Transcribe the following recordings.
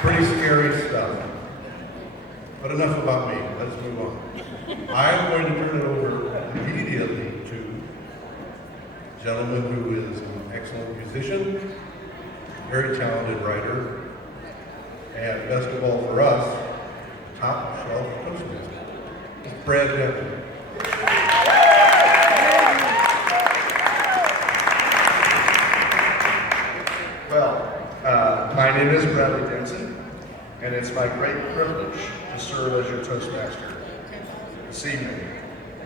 Pretty scary stuff. But enough about me. Let's move on. I'm going to turn it over immediately to a gentleman who is an excellent musician, very talented writer, and best of all for us, top shelf Toastmaster. It's Brad Denton. Well, my name is Bradley Denton, and it's my great privilege to serve as your Toastmaster this evening.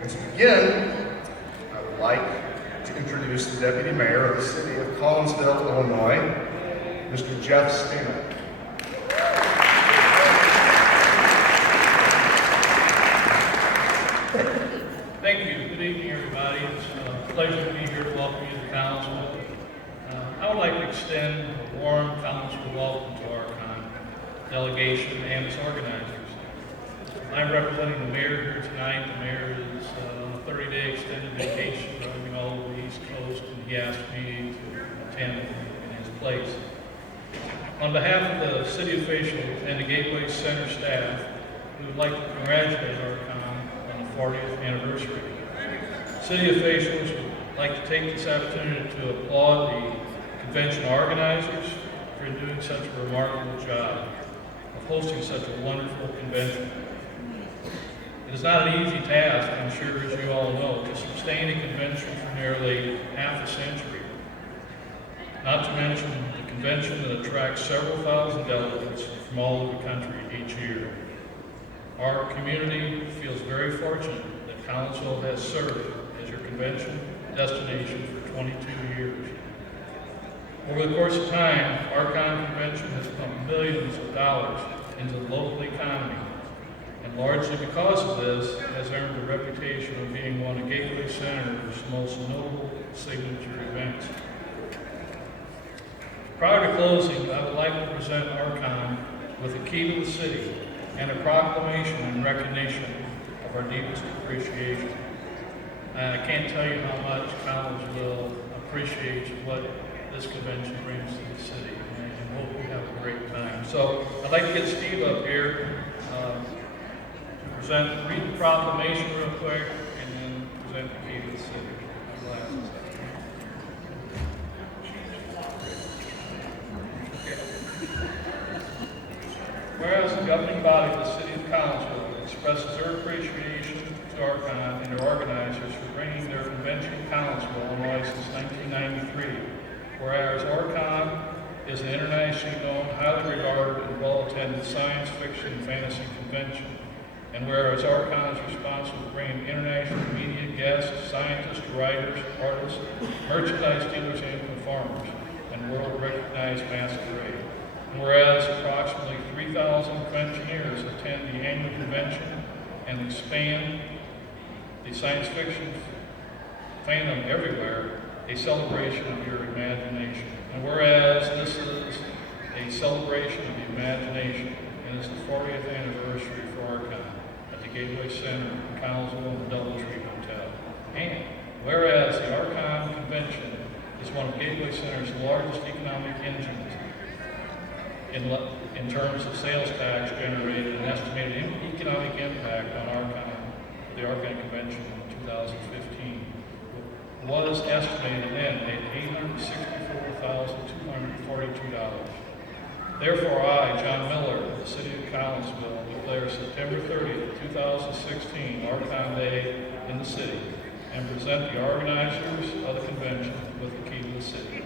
And to begin, I would like to introduce the Deputy Mayor of the City of Collinsville, Illinois, Mr. Jeff Steno. Thank you. Good evening, everybody. It's a pleasure to be here to welcome you to Collinsville. I would like to extend a warm Collinsville welcome to our delegation and its organizers. I'm representing the mayor here tonight. The mayor is on a 30-day extended vacation roaming all over the East Coast, and he asked me to attend in his place. On behalf of the city officials and the Gateway Center staff, we would like to congratulate Archon on the 40th anniversary. City officials would like to take this opportunity to applaud the convention organizers for doing such a remarkable job of hosting such a wonderful convention. It is not an easy task, I'm sure as you all know, to sustain a convention for nearly half a century. Not to mention the convention that attracts several thousand delegates from all over the country each year. Our community feels very fortunate that Collinsville has served as your convention destination for 22 years. Over the course of time, Archon Convention has pumped millions of dollars into the local economy, and largely because of this, has earned a reputation of being one of Gateway Center's most notable signature events. Prior to closing, I would like to present Archon with a key to the city and a proclamation in recognition of our deepest appreciation. I can't tell you how much Collinsville appreciates what this convention brings to the city, and hope we have a great time. So I'd like to get Steve up here to read the proclamation real quick, and then present the key to the city. Whereas the governing body of the city of Collinsville expresses their appreciation to Archon and their organizers for bringing their convention to Collinsville, Illinois since 1993. Whereas Archon is an internationally known, highly regarded, and well-attended science fiction and fantasy convention. And whereas Archon is responsible for bringing international media guests, scientists, writers, artists, merchandise dealers, and performers, and world-recognized masquerade. And whereas approximately 3,000 conventioneers attend the annual convention and expand the science fiction fandom everywhere, a celebration of your imagination. And whereas this is a celebration of the imagination and is the 40th anniversary for Archon at the Gateway Center in Collinsville and the Doubletree Hotel. And whereas the Archon Convention is one of Gateway Center's largest economic engines in terms of sales tax generated, an estimated economic impact on Archon, the Archon Convention in 2015 was estimated then at $864,242. Therefore, I, John Miller, of the City of Collinsville, declare September 30th, 2016, Archon Day in the city, and present the organizers of the convention with the key to the city.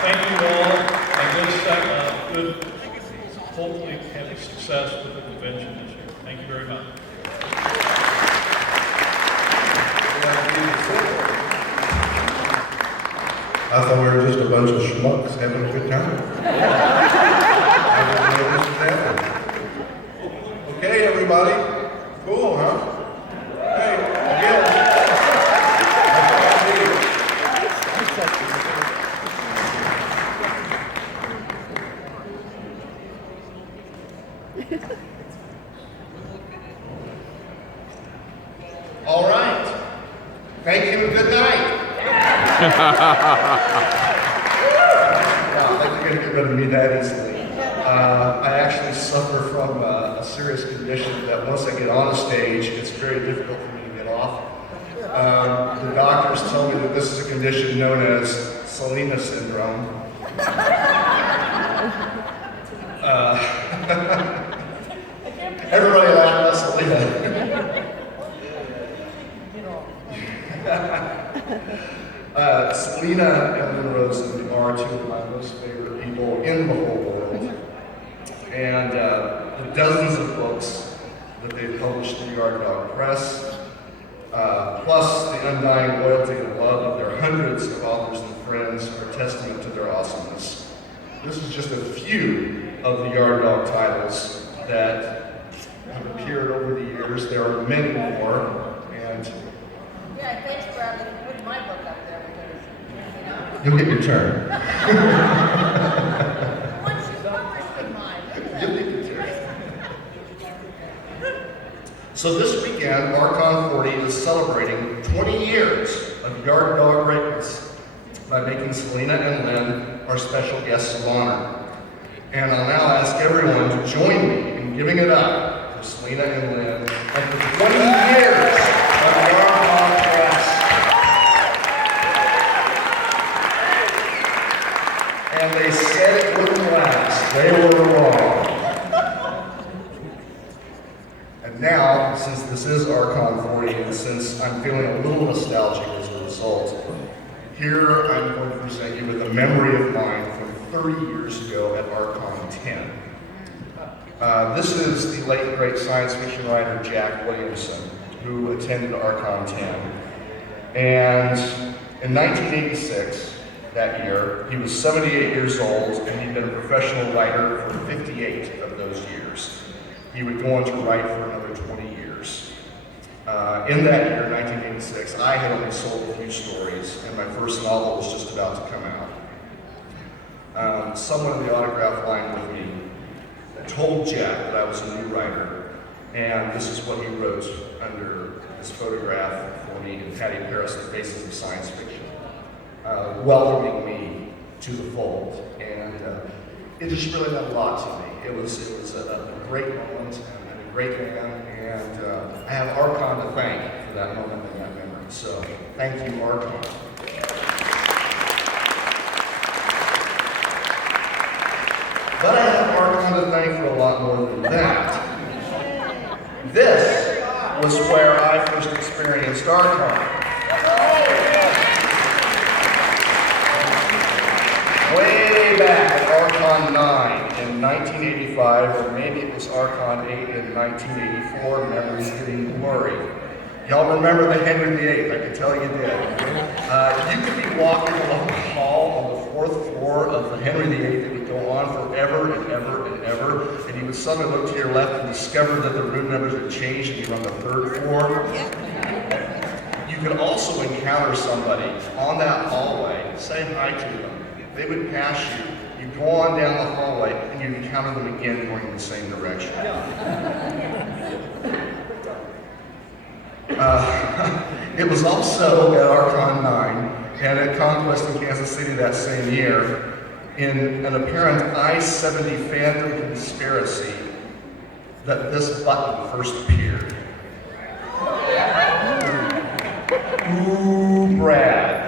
Thank you all. Good, hopefully have success with the convention this year. Thank you very much. I thought we were just a bunch of schmucks having a good time. I didn't know this was happening. Okay, everybody. Cool, huh? Hey, again. All right. Thank you and good night. Wow, I think you're going to get rid of me that easily. I actually suffer from a serious condition that once I get on a stage, it's very difficult for me to get off. The doctors tell me that this is a condition known as Selena syndrome. Everybody laugh at Selena. Selena and Rosen are two of my most favorite people in the whole world. And the dozens of books that they've published in the Yard Dog Press, plus the undying loyalty and love of their hundreds of authors and friends are testament to their awesomeness. This is just a few of the Yard Dog titles that have appeared over the years. There are many more, and yeah, thanks Bradley for putting my book up there because, you'll get your turn. once you publish with mine, look at You'll that. get your turn. So this weekend, Archon 40 is celebrating 20 years of Yard Dog greatness by making Selena and Lynn our special guests of honor. And I'll now ask everyone to join me in giving it up for Selena and Lynn and for 20 years of Yard Dog Press. And they said it wouldn't last. They were wrong. And now, since this is Archon 40, and since I'm feeling a little nostalgic as a result, here I'm going to present you with a memory of mine from 30 years ago at Archon 10. This is the late great science fiction writer Jack Williamson, who attended Archon 10. And in 1986, that year, he was 78 years old, and he'd been a professional writer for 58 of those years. He would go on to write for another 20 years. In that year, 1986, I had only sold a few stories, and my first novel was just about to come out. Someone in the autograph line with me told Jack that I was a new writer, and this is what he wrote under this photograph for me in Patty Paris, The Faces of Science Fiction, welcoming me to the fold. And it just really meant a lot to me. It was a great moment and a great man, and I have Archon to thank for that moment and that memory. So thank you, Archon. But I have Archon to thank for a lot more than that. This was where I first experienced Archon. Way back at Archon 9 in 1985, or maybe it was Archon 8 in 1984, memories getting blurry. Y'all remember the Henry VIII, I can tell you did. You could be walking along the hall on the 4th floor of the Henry VIII that would go on forever and ever and ever, and you would suddenly look to your left and discover that the room numbers had changed and you were on the 3rd floor. You could also encounter somebody on that hallway, say hi to them. They would pass you, you'd go on down the hallway, and you'd encounter them again going in the same direction. It was also at Archon 9 and at Conquest in Kansas City that same year, in an apparent I-70 fandom conspiracy, that this button first appeared. Ooh, Brad.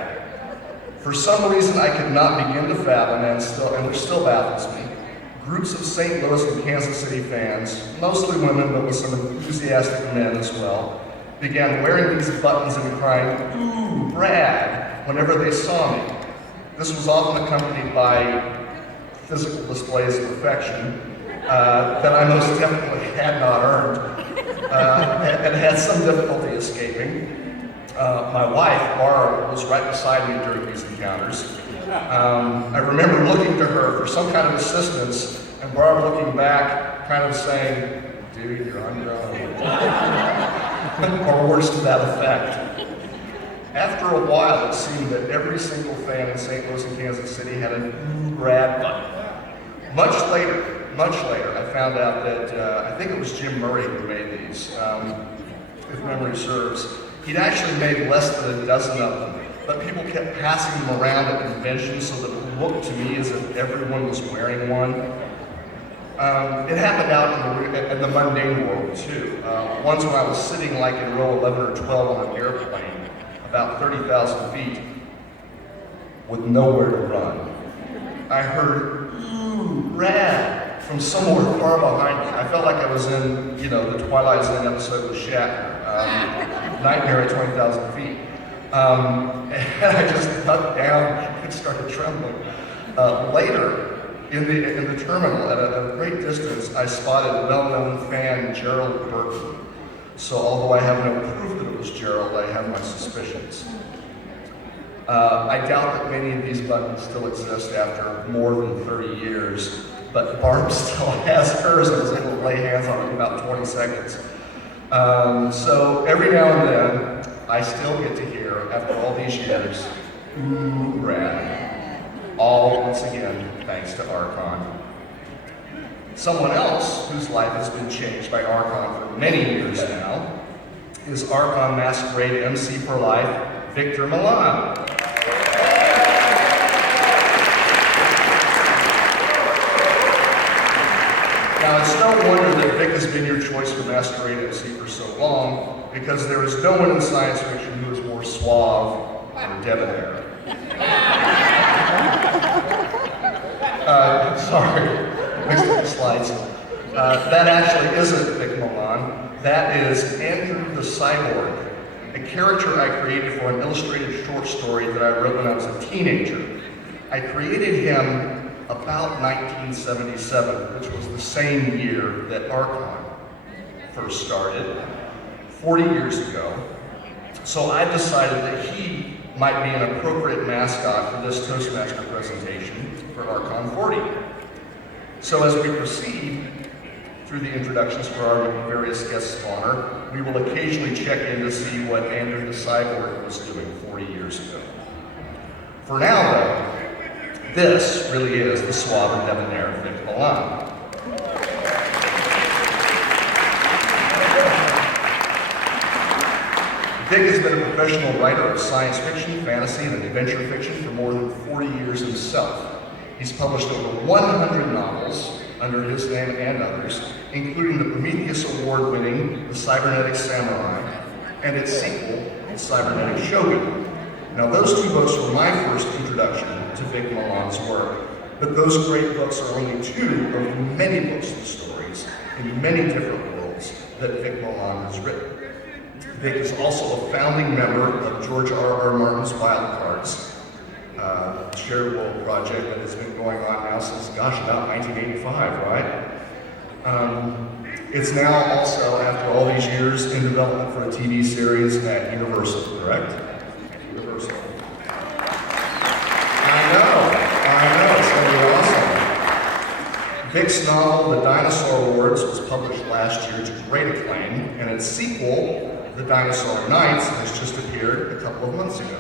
For some reason I could not begin to fathom, and which still baffles me, groups of St. Louis and Kansas City fans, mostly women but with some enthusiastic men as well, began wearing these buttons and crying, "Ooh, Brad," whenever they saw me. This was often accompanied by physical displays of affection that I most definitely had not earned and had some difficulty escaping. My wife, Barb, was right beside me during these encounters. I remember looking to her for some kind of assistance, and Barb looking back, kind of saying, "Dude, you're on your own." Or words to that effect. After a while, it seemed that every single fan in St. Louis and Kansas City had a "Ooh, Brad" button. Much later, I found out that I think it was Jim Murray who made these, if memory serves. He'd actually made less than a dozen of them, but people kept passing them around at conventions so that it looked to me as if everyone was wearing one. It happened out in the mundane world too. Once when I was sitting like in row 11 or 12 on an airplane, about 30,000 feet, with nowhere to run, I heard, "Ooh, rad," from somewhere far behind me. I felt like I was in, the Twilight Zone episode with Shatner, Nightmare at 20,000 feet. And I just ducked down and started trembling. Later, in the terminal, at a great distance, I spotted well-known fan Gerald Burton. So although I have no proof that it was Gerald, I have my suspicions. I doubt that many of these buttons still exist after more than 30 years, but Barb still has hers and was able to lay hands on it in about 20 seconds. So every now and then, I still get to hear, after all these years, "Ooh, rad." All, once again, thanks to Archon. Someone else whose life has been changed by Archon for many years now is Archon Masquerade MC for Life, Victor Milan. Now, it's no wonder that Vic has been your choice for Masquerade MC for so long, because there is no one in science fiction who is more suave or debonair. Sorry, mixed up the slides. That actually isn't Vic Milan. That is Andrew the Cyborg, a character I created for an illustrated short story that I wrote when I was a teenager. I created him about 1977, which was the same year that Archon first started, 40 years ago. So I decided that he might be an appropriate mascot for this Toastmaster presentation for Archon 40. So as we proceed through the introductions for our various guests of honor, we will occasionally check in to see what Andrew the Cyborg was doing 40 years ago. For now, though, this really is the suave and debonair Vic Milan. Vic has been a professional writer of science fiction, fantasy, and adventure fiction for more than 40 years himself. He's published over 100 novels under his name and others, including the Prometheus Award-winning The Cybernetic Samurai and its sequel, The Cybernetic Shogun. Now, those two books were my first introduction to Vic Milan's work, but those great books are only two of many books and stories in many different worlds that Vic Milan has written. Vic is also a founding member of George R.R. Martin's Wild Cards, shared world project that has been going on now since, about 1985, right? It's now also, after all these years, in development for a TV series at Universal, correct? Universal. I know, it's going to be awesome. Vic's novel, The Dinosaur Wars, was published last year to great acclaim, and its sequel, The Dinosaur Knights, has just appeared a couple of months ago.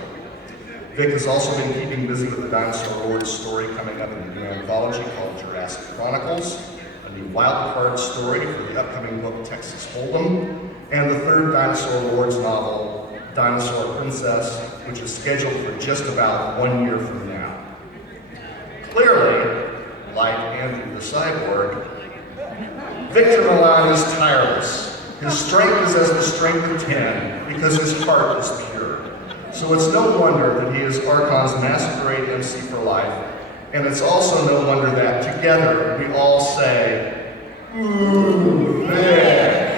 Vic has also been keeping busy with the Dinosaur Wars story coming up in a new anthology called Jurassic Chronicles, a new wild card story for the upcoming book Texas Hold'em, and the third Dinosaur Wars novel, Dinosaur Princess, which is scheduled for just about 1 year from now. Clearly, like Andrew the Cyborg, Victor Milan is tireless. His strength is as the strength of 10 because his heart is pure. So it's no wonder that he is Archon's Masquerade MC for life, and it's also no wonder that together we all say, "Ooh, Vic."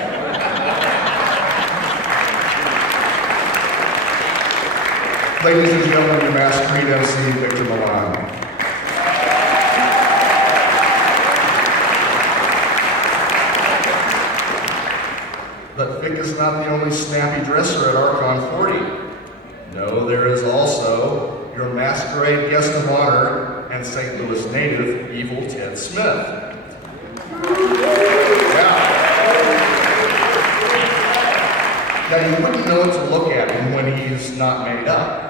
Ladies and gentlemen, your Masquerade MC, Victor Milan. But Vic is not the only snappy dresser at Archon 40. No, there is also your Masquerade guest of honor and St. Louis native, Evil Ted Smith. Yeah. Now, you wouldn't know what to look at him when he's not made up.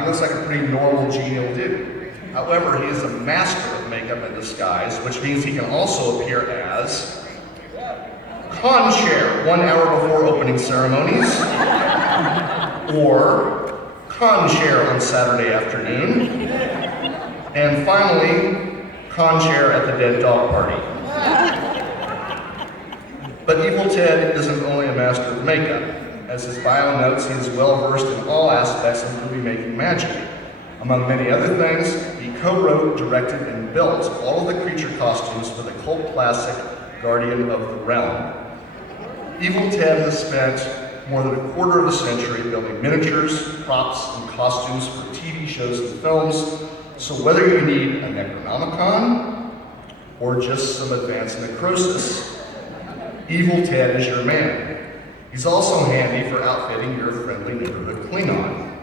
He looks like a pretty normal, genial dude. However, he is a master of makeup and disguise, which means he can also appear as con chair 1 hour before opening ceremonies, or con chair on Saturday afternoon, and finally, con chair at the dead dog party. But Evil Ted isn't only a master of makeup. As his bio notes, he is well versed in all aspects of movie-making magic. Among many other things, he co-wrote, directed, and built all of the creature costumes for the cult classic Guardian of the Realm. Evil Ted has spent more than a quarter of a century building miniatures, props, and costumes for TV shows and films, so whether you need a Necronomicon or just some advanced necrosis, Evil Ted is your man. He's also handy for outfitting your friendly neighborhood Klingon.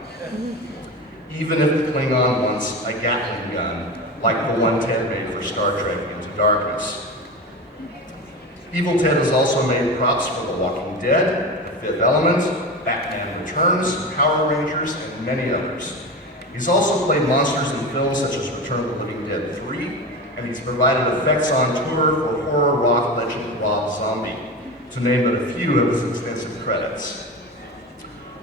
Even if the Klingon wants a Gatling gun, like the one Ted made for Star Trek Into Darkness. Evil Ted has also made props for The Walking Dead, The Fifth Element, Batman Returns, Power Rangers, and many others. He's also played monsters in films such as Return of the Living Dead 3, and he's provided effects on tour for horror rock legend Rob Zombie, to name but a few of his extensive credits.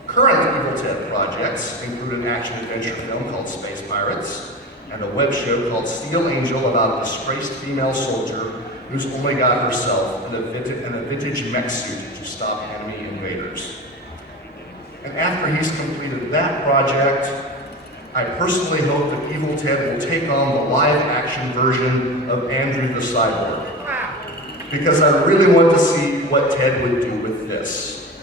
Current Evil Ted projects include an action-adventure film called Space Pirates, and a web show called Steel Angel about a disgraced female soldier who's only got herself in a vintage mech suit to stop enemy invaders. And after he's completed that project, I personally hope that Evil Ted will take on the live-action version of Andrew the Cyborg, because I really want to see what Ted would do with this.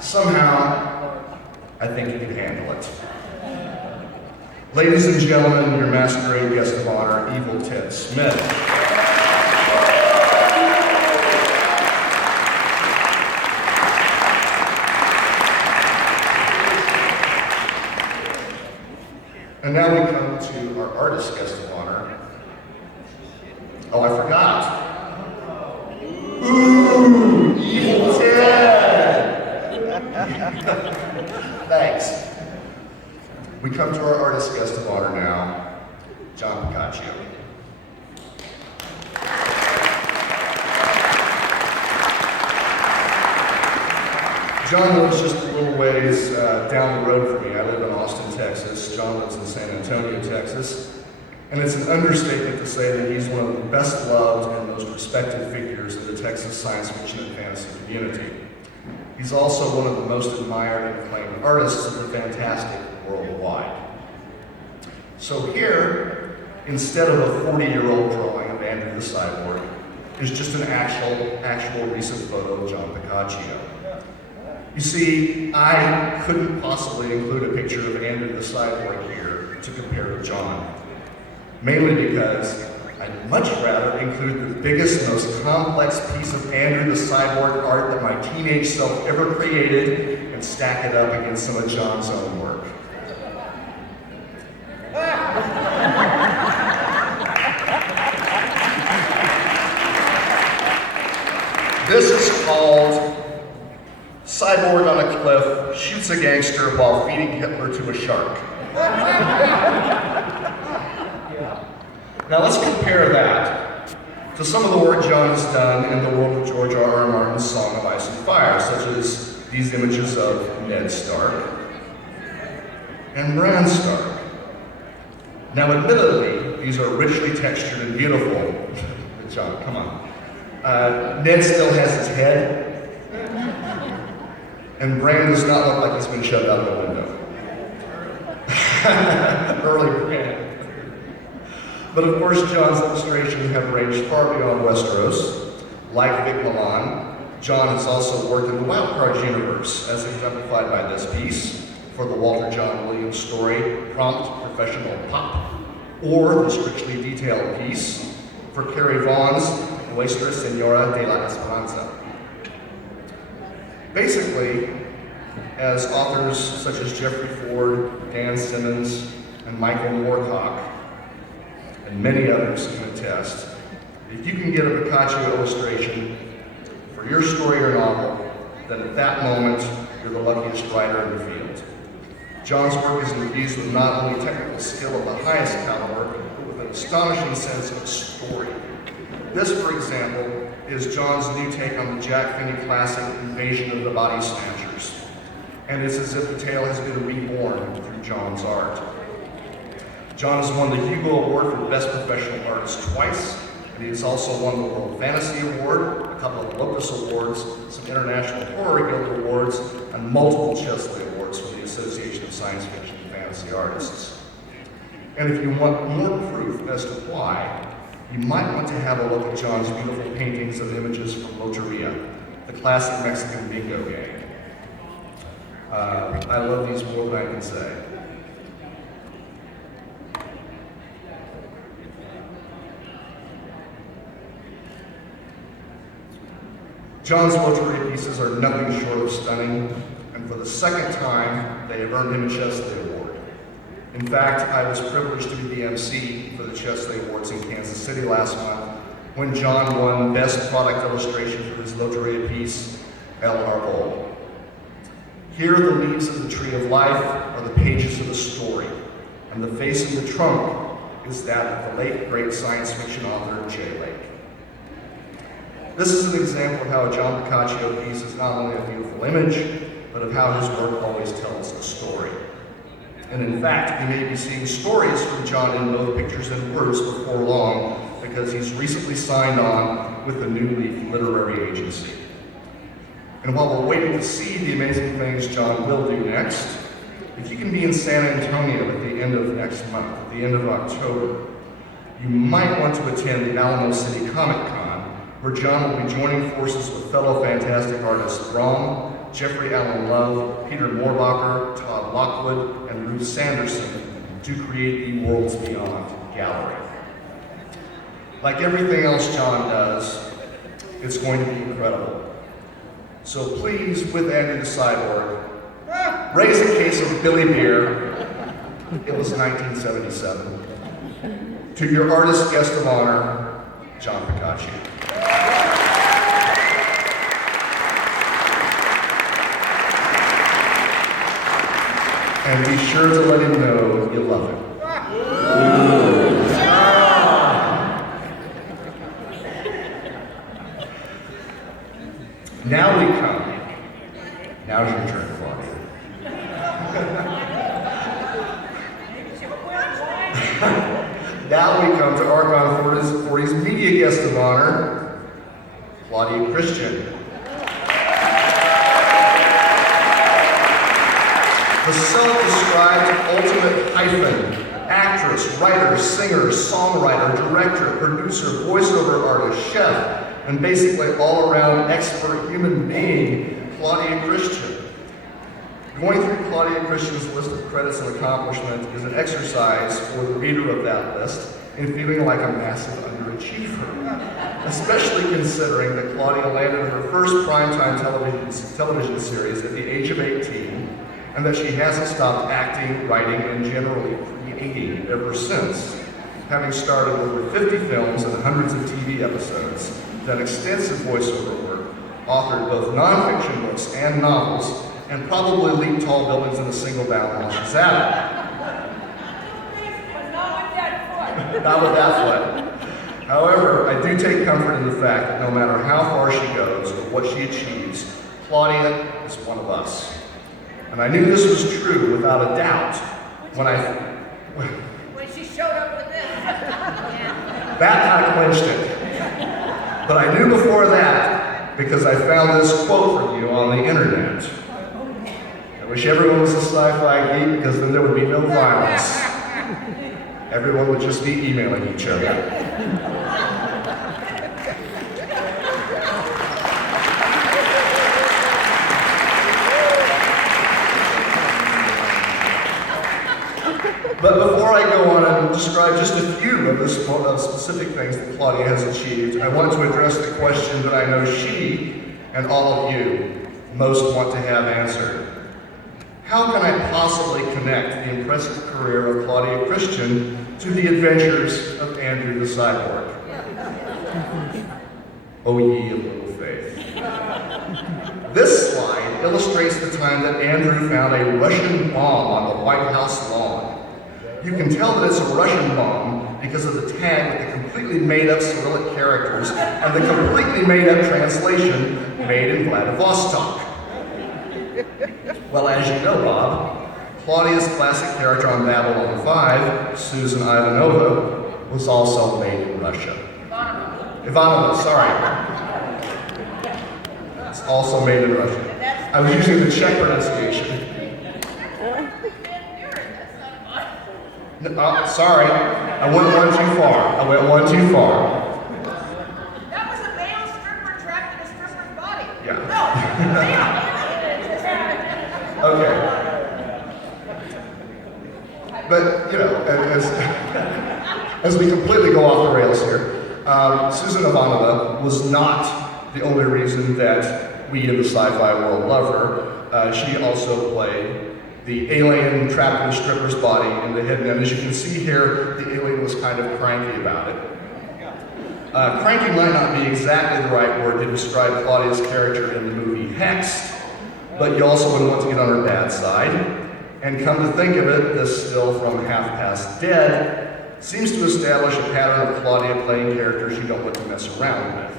Somehow, I think he can handle it. Ladies and gentlemen, your masquerade guest of honor, Evil Ted Smith. And now we come to our artist guest of honor. Oh, I forgot. Ooh, Evil Ted! Thanks. We come to our artist guest of honor now, John Picacio. John lives just a little ways down the road from me. I live in Austin, Texas. John lives in San Antonio, Texas. And it's an understatement to say that he's one of the best loved and most respected figures in the Texas science fiction and fantasy community. He's also one of the most admired and acclaimed artists of the fantastic worldwide. So here, instead of a 40-year-old drawing of Andrew the Cyborg, is just an actual recent photo of John Picacio. You see, I couldn't possibly include a picture of Andrew the Cyborg here to compare to John, mainly because I'd much rather include the biggest, most complex piece of Andrew the Cyborg art that my teenage self ever created and stack it up against some of John's own work. This is called Cyborg on a Cliff Shoots a Gangster While Feeding Hitler to a Shark. Now let's compare that to some of the work John has done in the world of George R.R. Martin's Song of Ice and Fire, such as these images of Ned Stark and Bran Stark. Now admittedly, these are richly textured and beautiful. John, come on. Ned still has his head, and Bran does not look like he's been shoved out of the window. Early Bran. But of course, John's illustrations have ranged far beyond Westeros. Like Vic Milan, John has also worked in the Wildcards universe, as exemplified by this piece, for the Walter John Williams story, Prompt Professional Pop, or this richly detailed piece for Carrie Vaughan's Nuestra Señora de la Esperanza. Basically, as authors such as Jeffrey Ford, Dan Simmons, and Michael Moorcock, and many others can attest, if you can get a Picacio illustration for your story or novel, then at that moment, you're the luckiest writer in the field. John's work is infused with not only technical skill of the highest caliber, but with an astonishing sense of story. This, for example, is John's new take on the Jack Finney classic Invasion of the Body Snatchers. And it's as if the tale has been reborn through John's art. John has won the Hugo Award for Best Professional Artist twice, and he has also won the World Fantasy Award, a couple of Locus Awards, some International Horror Guild Awards, and multiple Chesley Awards from the Association of Science Fiction and Fantasy Artists. And if you want more proof as to why, you might want to have a look at John's beautiful paintings of images from Loteria, the classic Mexican bingo game. I love these more than I can say. John's Loteria pieces are nothing short of stunning, and for the second time, they have earned him a Chesley Award. In fact, I was privileged to be the MC for the Chesley Awards in Kansas City last month when John won Best Product Illustration for his Loteria piece, El Arbol. Here, the leaves of the Tree of Life are the pages of a story, and the face in the trunk is that of the late, great science fiction author, J. Lake. This is an example of how a John Picacio piece is not only a beautiful image, but of how his work always tells a story. And in fact, we may be seeing stories from John in both pictures and words before long, because he's recently signed on with the New Leaf Literary Agency. And while we're waiting to see the amazing things John will do next, if you can be in San Antonio at the end of next month, at the end of October, you might want to attend the Alamo City Comic Con, where John will be joining forces with fellow fantastic artists Brom, Jeffrey Allen Love, Peter Moorbacher, Todd Lockwood, and Ruth Sanderson to create the Worlds Beyond gallery. Like everything else John does, it's going to be incredible. So please, with Andrew the Cyborg, raise a case of Billy Beer, it was 1977, to your artist guest of honor, John Picacio. And be sure to let him know you love him. Now we come. Now's your turn, Claudia. Now we come to Archon for his media guest of honor, Claudia Christian. The self-described ultimate hyphen, actress, writer, singer, songwriter, director, producer, voiceover artist, chef, and basically all-around expert human being, Claudia Christian. Going through Claudia Christian's list of credits and accomplishments is an exercise for the reader of that list in feeling like a massive underachiever, especially considering that Claudia landed her first primetime television series at the age of 18, and that she hasn't stopped acting, writing, and generally creating ever since, having starred in over 50 films and hundreds of TV episodes, done extensive voiceover work, authored both nonfiction books and novels, and probably leaped tall buildings in a single bound while she's at it. Not with that foot. However, I do take comfort in the fact that no matter how far she goes or what she achieves, Claudia is one of us. And I knew this was true without a doubt when she showed up with this. that kind of clinched it. But I knew before that because I found this quote from you on the internet. I wish everyone was a sci-fi geek because then there would be no violence. Everyone would just be emailing each other. But before I go on and describe just a few of the specific things that Claudia has achieved, I want to address the question that I know she and all of you most want to have answered. How can I possibly connect the impressive career of Claudia Christian to the adventures of Andrew the Cyborg? O ye of little faith. This slide illustrates the time that Andrew found a Russian bomb on the White House lawn. You can tell that it's a Russian bomb because of the tag with the completely made-up Cyrillic characters and the completely made-up translation made in Vladivostok. Well, as you know, Bob, Claudia's classic character on Babylon 5, Susan Ivanova, was also made in Russia. Ivanova, sorry. It's also made in Russia. I was using the Czech pronunciation. Sorry, I went one too far. That was a male stripper trapped in a stripper's body. Yeah. No, Okay. But, you know, as we completely go off the rails here, Susan Ivanova was not the only reason that we in the sci-fi world love her. She also played the alien trapped in a stripper's body in The Hidden. And as you can see here, the alien was kind of cranky about it. Cranky might not be exactly the right word to describe Claudia's character in the movie Hexed, but you also wouldn't want to get on her bad side. And come to think of it, this still from Half Past Dead seems to establish a pattern of Claudia playing characters you don't want to mess around with.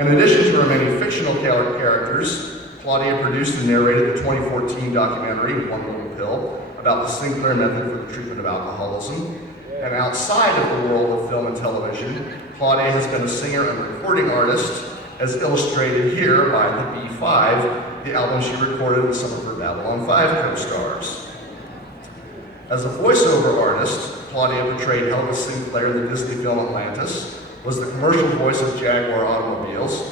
In addition to her many fictional characters, Claudia produced and narrated the 2014 documentary, One Little Pill, about the Sinclair method for the treatment of alcoholism. And outside of the world of film and television, Claudia has been a singer and recording artist, as illustrated here by the B5, the album she recorded with some of her Babylon 5 co-stars. As a voiceover artist, Claudia portrayed Helga Sinclair in the Disney film Atlantis, was the commercial voice of Jaguar automobiles,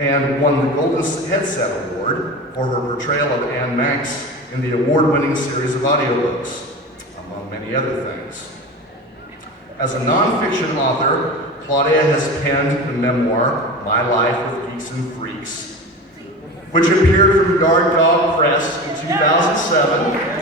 and won the Golden Headset Award for her portrayal of Anne Max in the award-winning series of audiobooks, among many other things. As a nonfiction author, Claudia has penned the memoir, My Life with Geeks and Freaks, which appeared from Guard Dog Press in 2007.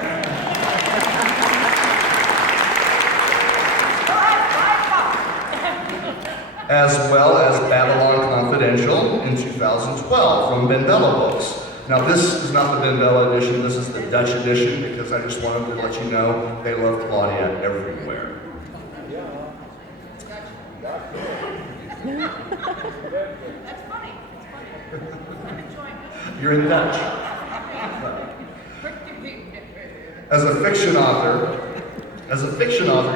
As well as Babylon Confidential in 2012 from Benbella Books. Now this is not the Benbella edition, this is the Dutch edition, because I just wanted to let you know they love Claudia everywhere. That's funny. I'm enjoying it. You're in Dutch. As a fiction author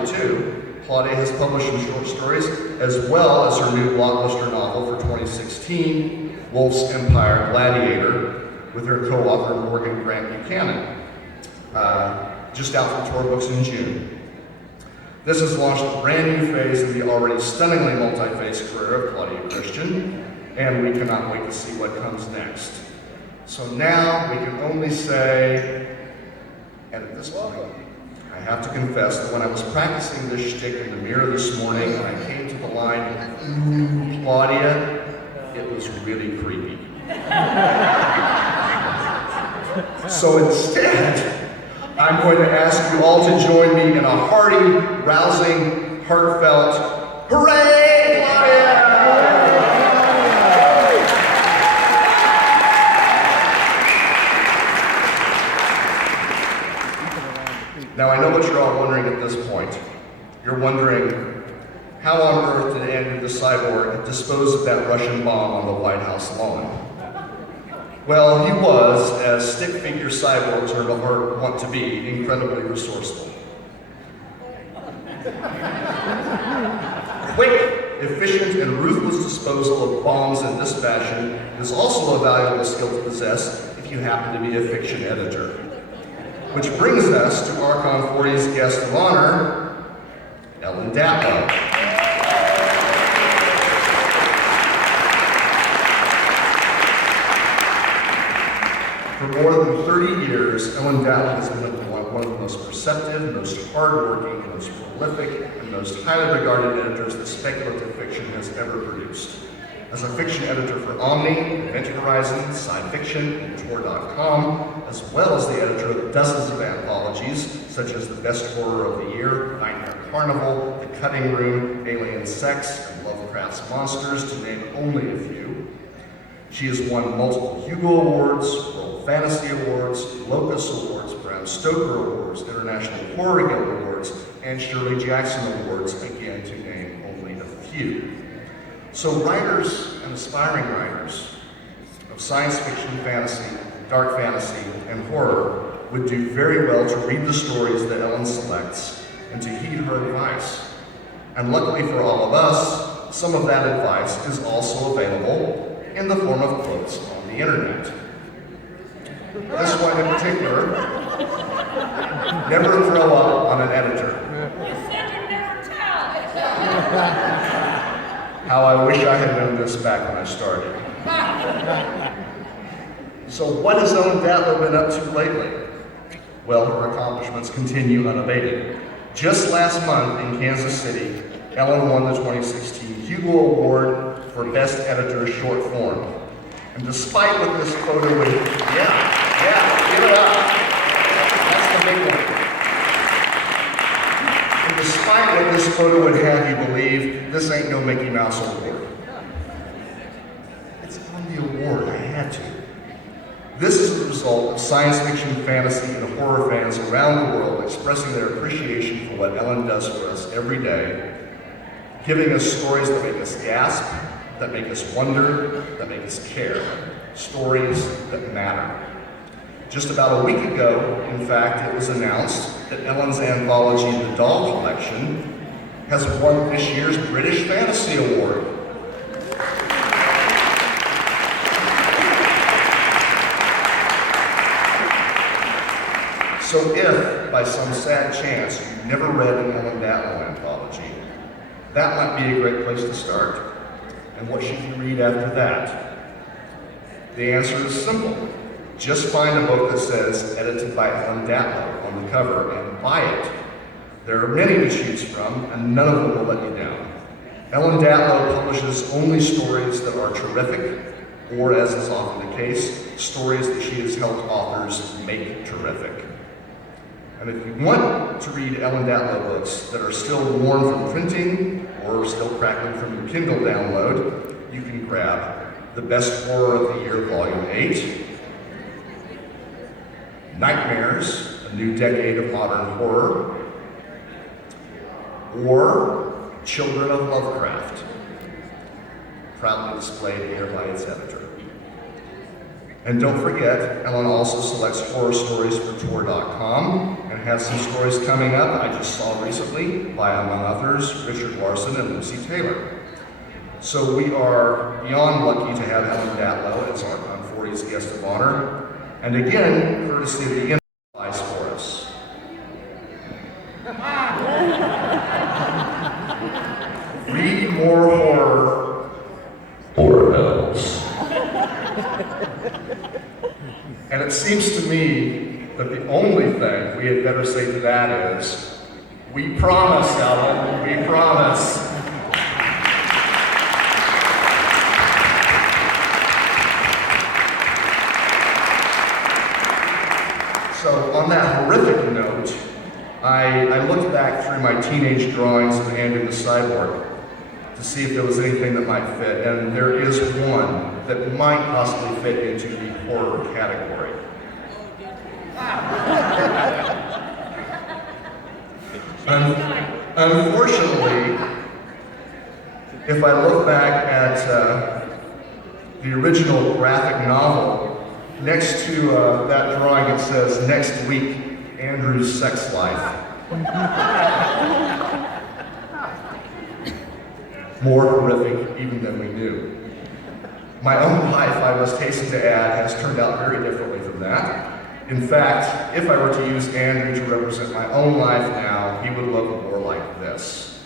too, Claudia has published some short stories, as well as her new blockbuster novel for 2016, Wolf's Empire Gladiator, with her co-author Morgan Grant Buchanan, just out from Tor Books in June. This has launched a brand new phase in the already stunningly multi-faced career of Claudia Christian, and we cannot wait to see what comes next. So now we can only say, and at this point, I have to confess that when I was practicing this shtick in the mirror this morning, and I came to the line, "Ooh, Claudia," it was really creepy. So instead, I'm going to ask you all to join me in a hearty, rousing, heartfelt, hooray, Claudia! Now, I know what you're all wondering at this point. You're wondering, how on earth did Andrew the Cyborg dispose of that Russian bomb on the White House lawn? Well, he was, as stick figure cyborgs are want to be, incredibly resourceful. Quick, efficient, and ruthless disposal of bombs in this fashion is also a valuable skill to possess if you happen to be a fiction editor. Which brings us to Archon 40's guest of honor, Ellen Datlow. For more than 30 years, Ellen Datlow has been one of the most perceptive, most hardworking, most prolific, and most highly regarded editors that speculative fiction has ever produced. As a fiction editor for Omni, Event Horizon, Sci Fiction, and Tor.com, as well as the editor of dozens of anthologies, such as The Best Horror of the Year, Nightmare Carnival, The Cutting Room, Alien Sex, and Lovecraft's Monsters, to name only a few. She has won multiple Hugo Awards, World Fantasy Awards, Locus Awards, Bram Stoker Awards, International Horror Guild Awards, and Shirley Jackson Awards, again to name only a few. So writers and aspiring writers of science fiction, fantasy, dark fantasy, and horror would do very well to read the stories that Ellen selects and to heed her advice. And luckily for all of us, some of that advice is also available in the form of quotes on the internet. This one in particular, never throw up on an editor. You said you never tell. How I wish I had known this back when I started. So what has Ellen Datlow been up to lately? Well, her accomplishments continue unabated. Just last month in Kansas City, Ellen won the 2016 Hugo Award for Best Editor Short Form. And despite what this photo would, give it up. That's the big one. And despite what this photo would have you believe, this ain't no Mickey Mouse Award. It's on the award, I had to. This is the result of science fiction, fantasy, and horror fans around the world expressing their appreciation for what Ellen does for us every day, giving us stories that make us gasp, that make us wonder, that make us care. Stories that matter. Just about a week ago, in fact, it was announced that Ellen's anthology, The Doll Collection, has won this year's British Fantasy Award. So if, by some sad chance, you've never read an Ellen Datlow anthology, that might be a great place to start. And what should you read after that? The answer is simple. Just find a book that says, edited by Ellen Datlow on the cover, and buy it. There are many to choose from, and none of them will let you down. Ellen Datlow publishes only stories that are terrific, or as is often the case, stories that she has helped authors make terrific. And if you want to read Ellen Datlow books that are still warm from printing or still crackling from your Kindle download, you can grab The Best Horror of the Year, Volume 8, Nightmares, A New Decade of Modern Horror, or Children of Lovecraft, proudly displayed here by its editor. And don't forget, Ellen also selects horror stories for Tor.com and has some stories coming up I just saw recently by, among others, Richard Larson and Lucy Taylor. So we are beyond lucky to have Ellen Datlow as Archon 40's guest of honor, and again, courtesy of the advice for us. Read more horror, or else. And it seems to me that the only thing we had better say to that is, we promise, Ellen, we promise. So on that horrific note, I looked back through my teenage drawings of Andrew the Cyborg to see if there was anything that might fit, and there is one that might possibly fit into the horror category. Unfortunately, if I look back at the original graphic novel, next to that drawing it says, "Next week, Andrew's sex life." More horrific even than we knew. My own life, I must hasten to add, has turned out very differently from that. In fact, if I were to use Andrew to represent my own life now, he would look more like this.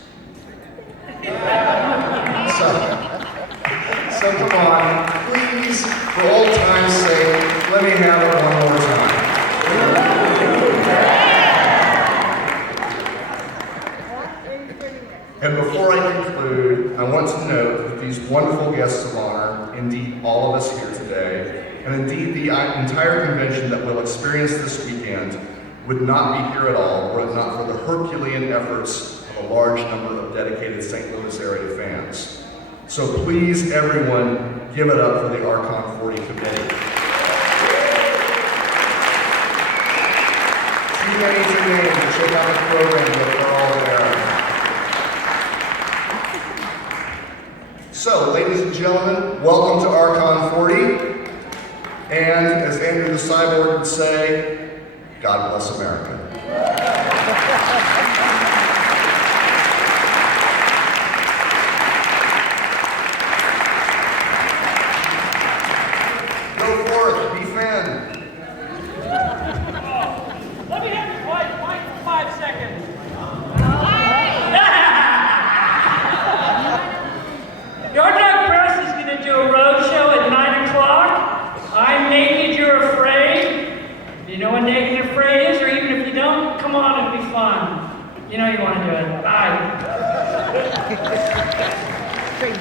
So come on, please, for old time's sake, let me have it one more time. And before I conclude, I want to note that these wonderful guests of honor, indeed all of us here today, and indeed the entire convention that we'll experience this weekend, would not be here at all were it not for the Herculean efforts of a large number of dedicated St. Louis area fans. So please, everyone, give it up for the Archon 40 committee. Too many to name to check out the program that they're all So, ladies and gentlemen, welcome to Archon 40. And as Andrew the Cyborg would say, God bless America. Go forth, defend. Let me have this mic for 5 seconds. Your Doug Press is going to do a road show at 9 o'clock. I'm naked, you're afraid. You know what naked and afraid is, or even if you don't, come on, it'll be fun. You know you want to do it. Bye.